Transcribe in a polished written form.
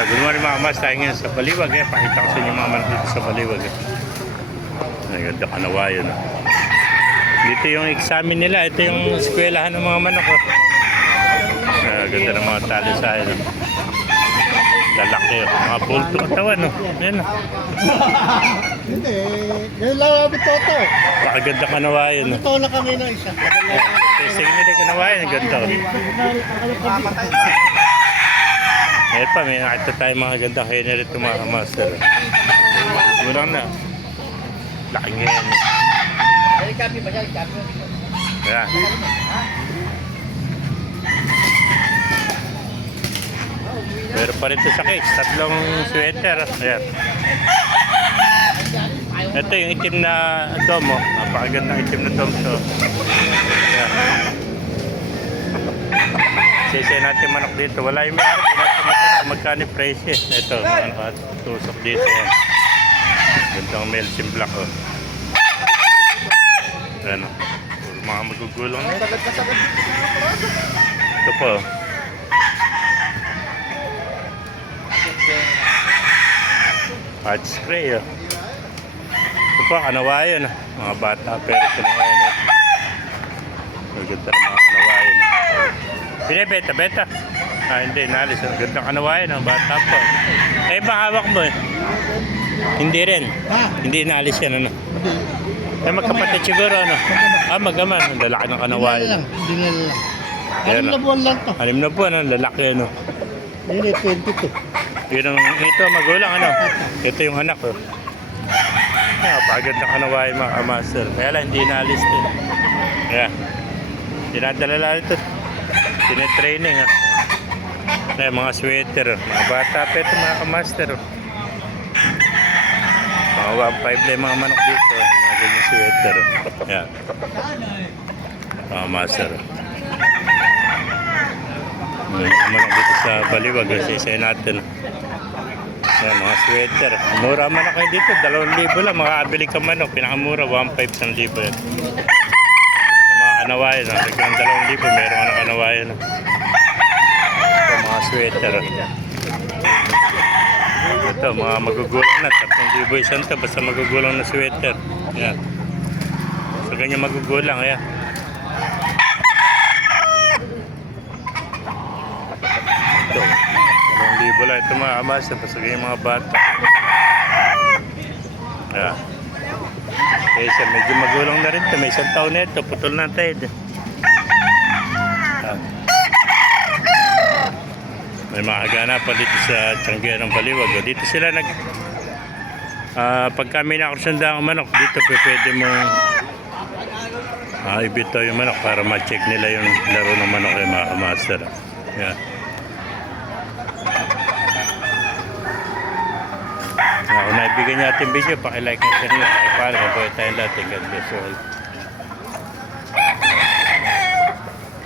Good morning mga mas, tayo ngayon sa Baliwag. Pakita ko sa inyo mga manok dito sa Baliwag. Naganda kanawayo na. Dito yung examen nila. Ito yung eskwelahan ng mga manok. Ganda ng mga tali sa akin. Lalaki. Mga bulto katawan. Yan. Hindi. Ngayon lang ako toto. Pakaganda kanawayo. Ito na kami na isa. Sige nila kanawayo. Ganda. Ngayon pa, may nakita tayo mga gandang henry rito mga master. Murang na. Laki ngayon. Kaya. Meron pa rin ito sa case. Tatlong sweater. Ayan. Ito yung itim na domo. Napakagandang itim na domo to. Ayan. Sisay natin manok dito. Wala yung may-ari. Magkano presyo. Ito. Tusok dito. Ayan. Gandang Melsim Black. Oh. Ayan. Puro mga magugulong na. Ito po. Patch spray. Oh. Ito po. Kanawayan. Mga bata. Pero kanawayan. Maganda ng mga kanawayan. Binibeta-beta. Hindi, nalis. Ang gandang kanawayan. Ang bata po. Eh, ba hawak mo eh? Hindi rin. Hindi naalis yan, ano? Eh, magkapatid siguro, ano? Magaman. Ang lalaki ng kanawayan. Hindi na lang. Ayan, 6 na buwan lang to. 6 na buwan, ang lalaki, ano? Hindi, 22. Ito, magulang, ano? Ito yung anak, oh. Pagod na kanawayan, mga master. Kaya lang, hindi naalis din. Ayan. Dinadala lang ito. Tine-training, ha. Ayan, mga sweater, mga bata pa ito, mga kamaster. Mga 1.5 na yung mga manok dito, mga ganyan sweater. Ayan. Mga master. Mga manok dito sa Baliwag, isa natin. Ayan, mga sweater. Mura manok kayo dito, 2,000 lang. Makakabili ka manok, pinakamura, 1.5, 1,000 yan. Mga kanawayan, hanggang 2,000, meron ka ng kanawayan. Ito, mga sweater. Ito, mga magugulang na, 3,000 isang to, basta magugulang na sweater. Ayan. So, ganyan magugulang, ayan. Ito, 2,000 lang. Ito mga amas, basta ganyan mga bata. Ayan. Kaya medyo magulang na rin ito, may 1 taon na ito, putol na tayo. May mga ganapan dito sa Tianggerang Baliwag. Dito sila pag kami nakursanda ang manok, dito pwede mo ibito yung manok para ma-check nila yung laro ng manok yung mga master. Yeah. Kung naibigay niya ating video, pakilike and share nyo, pakipalo, mabuhay tayong lahat. God bless you all.